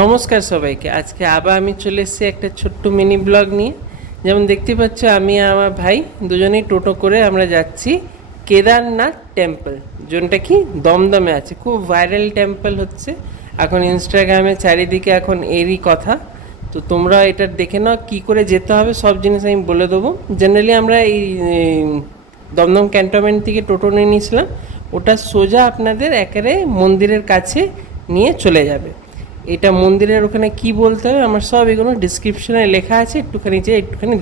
নমস্কার সবাইকে। আজকে আবার আমি চলে এসেছি একটা ছোট্ট মিনি ব্লগ নিয়ে। যেমন দেখতে পাচ্ছ, আমি আর আমার ভাই দুজনেই টোটো করে আমরা যাচ্ছি কেদারনাথ টেম্পল, যেটা কি দমদমে আছে। খুব ভাইরাল টেম্পল হচ্ছে এখন ইনস্টাগ্রামে চারিদিকে, এখন এরই কথা। তো তোমরা এটা দেখে নাও কী করে যেতে হবে, সব জিনিস আমি বলে দেবো। জেনারেলি আমরা এই দমদম ক্যান্টনমেন্ট থেকে টোটো নিয়ে নিয়েছিলাম, ওটা সোজা আপনাদের একেবারে মন্দিরের কাছে নিয়ে চলে যাবে। এটা মন্দিরের ওখানে কি বলতে হবে আমার সব এগুলো ডিসক্রিপশনে লেখা আছে, একটুখানি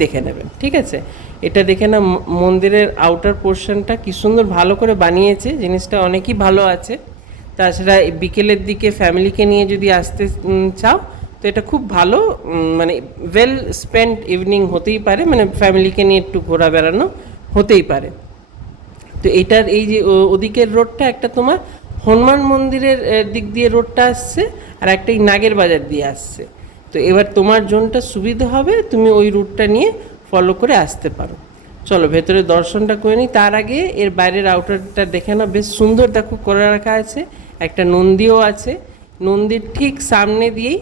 দেখে নেবেন, ঠিক আছে? এটা দেখে না, মন্দিরের আউটার পোর্শনটা কী সুন্দর ভালো করে বানিয়েছে, জিনিসটা অনেকই ভালো আছে। তাছাড়া বিকেলের দিকে ফ্যামিলিকে নিয়ে যদি আসতে চাও তো এটা খুব ভালো, মানে ওয়েল স্পেন্ড ইভিনিং হতেই পারে, মানে ফ্যামিলিকে নিয়ে একটু ঘোরা বেড়ানো হতেই পারে। তো এটার এই যে ওদিকের রোডটা একটা তোমার হনুমান মন্দিরের দিক দিয়ে রোডটা আসছে, আর একটা এই নাগের বাজার দিয়ে আসছে। তো এবার তোমার জোনটা সুবিধা হবে, তুমি ওই রুটটা নিয়ে ফলো করে আসতে পারো। চলো ভেতরে দর্শনটা করে নিই। তার আগে এর বাইরের আউটারটা দেখে না, বেশ সুন্দর দেখো করে রাখা আছে। একটা নন্দীও আছে, নন্দীর ঠিক সামনে দিয়েই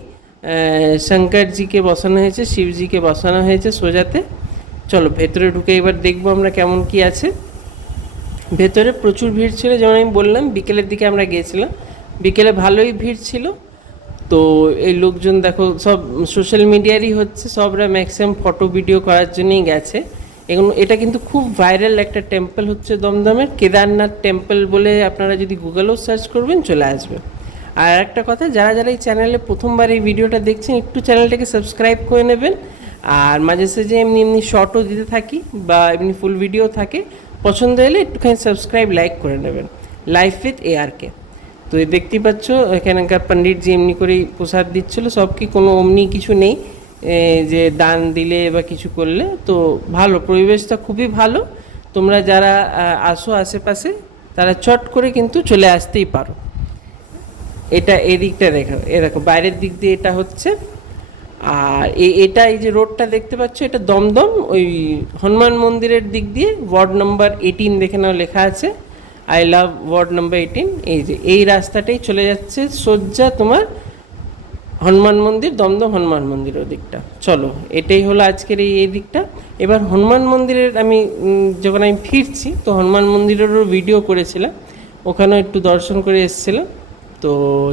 শঙ্করজিকে বসানো হয়েছে, শিবজিকে বসানো হয়েছে সোজাতে। চলো ভেতরে ঢুকে এবার দেখবো আমরা কেমন কি আছে। ভেতরে প্রচুর ভিড় ছিল, যেমন আমি বললাম বিকেলের দিকে আমরা গিয়েছিলাম, বিকেলে ভালোই ভিড় ছিল। তো এই লোকজন দেখো সব সোশ্যাল মিডিয়ারই হচ্ছে, সবরা ম্যাক্সিমাম ফটো ভিডিও করার জন্যই গেছে। এটা কিন্তু খুব ভাইরাল একটা টেম্পল হচ্ছে দমদমের, কেদারনাথ টেম্পল বলে আপনারা যদি গুগলেও সার্চ করবেন চলে আসবে। আর একটা কথা, যারা যারা এই চ্যানেলে প্রথমবার এই ভিডিওটা দেখছেন, একটু চ্যানেলটাকে সাবস্ক্রাইব করে নেবেন। আর মাঝে সাঝে এমনি শর্টও দিতে থাকি, বা এমনি ফুল ভিডিও থাকে, পছন্দ হলে একটুখানি সাবস্ক্রাইব লাইক করে নেবেন। Life with ARK। তো দেখতেই পাচ্ছ এখানকার পণ্ডিতজি এমনি করেই প্রসাদ দিচ্ছিল, সব কি কোনো অমনি কিছু নেই যে দান দিলে বা কিছু করলে। তো ভালো, পরিবেশটা খুবই ভালো। তোমরা যারা আসো আশেপাশে তারা চট করে কিন্তু চলে আসতেই পারো। এটা এদিকটা দেখো বাইরের দিক দিয়ে এটা হচ্ছে। আর এটা এই যে রোডটা দেখতে পাচ্ছ, এটা দমদম ওই হনুমান মন্দিরের দিক দিয়ে ওয়ার্ড নাম্বার 18 দেখে নাও লেখা আছে, আই লাভ ওয়ার্ড নাম্বার 18। এই যে এই রাস্তাটাই চলে যাচ্ছে সোজা তোমার হনুমান মন্দির, দমদম হনুমান মন্দির ওদিকটা। চলো এটাই হলো আজকের এই দিকটা। এবার হনুমান মন্দিরের আমি যখন আমি ফিরছি, তো হনুমান মন্দিরেরও ভিডিও করেছিলাম, ওখানেও একটু দর্শন করে এসেছিলাম। তো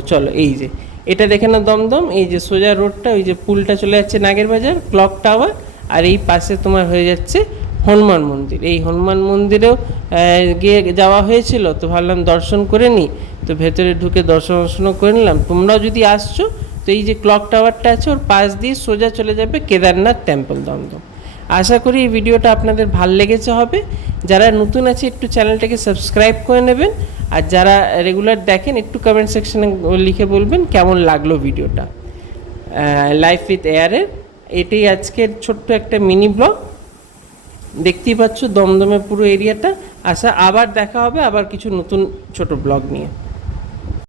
চলো এই যে এটা দেখে না দমদম, এই যে সোজা রোডটা, ওই যে পুলটা চলে যাচ্ছে নাগের বাজার, ক্লক টাওয়ার, আর এই পাশে তোমার হয়ে যাচ্ছে হনুমান মন্দির। এই হনুমান মন্দিরেও গিয়ে যাওয়া হয়েছিল, তো ভাবলাম দর্শন করে নিই, তো ভেতরে ঢুকে দর্শন করে নিলাম। তোমরাও যদি আসছো তো এই যে ক্লক টাওয়ারটা আছে ওর পাশ দিয়ে সোজা চলে যাবে কেদারনাথ টেম্পল দমদম। আশা করি এই ভিডিওটা আপনাদের ভাল লেগেছে হবে। যারা নতুন আছে একটু চ্যানেলটাকে সাবস্ক্রাইব করে নেবেন, আর যারা রেগুলার দেখেন একটু কমেন্ট সেকশনে লিখে বলবেন কেমন লাগলো ভিডিওটা। লাইফ উইথ ARK এটাই আজকের ছোট্ট একটা মিনি ব্লগ। দেখতেই পাচ্ছ দমদমের পুরো এরিয়াটা। আবার দেখা হবে আবার কিছু নতুন ছোট ব্লগ নিয়ে।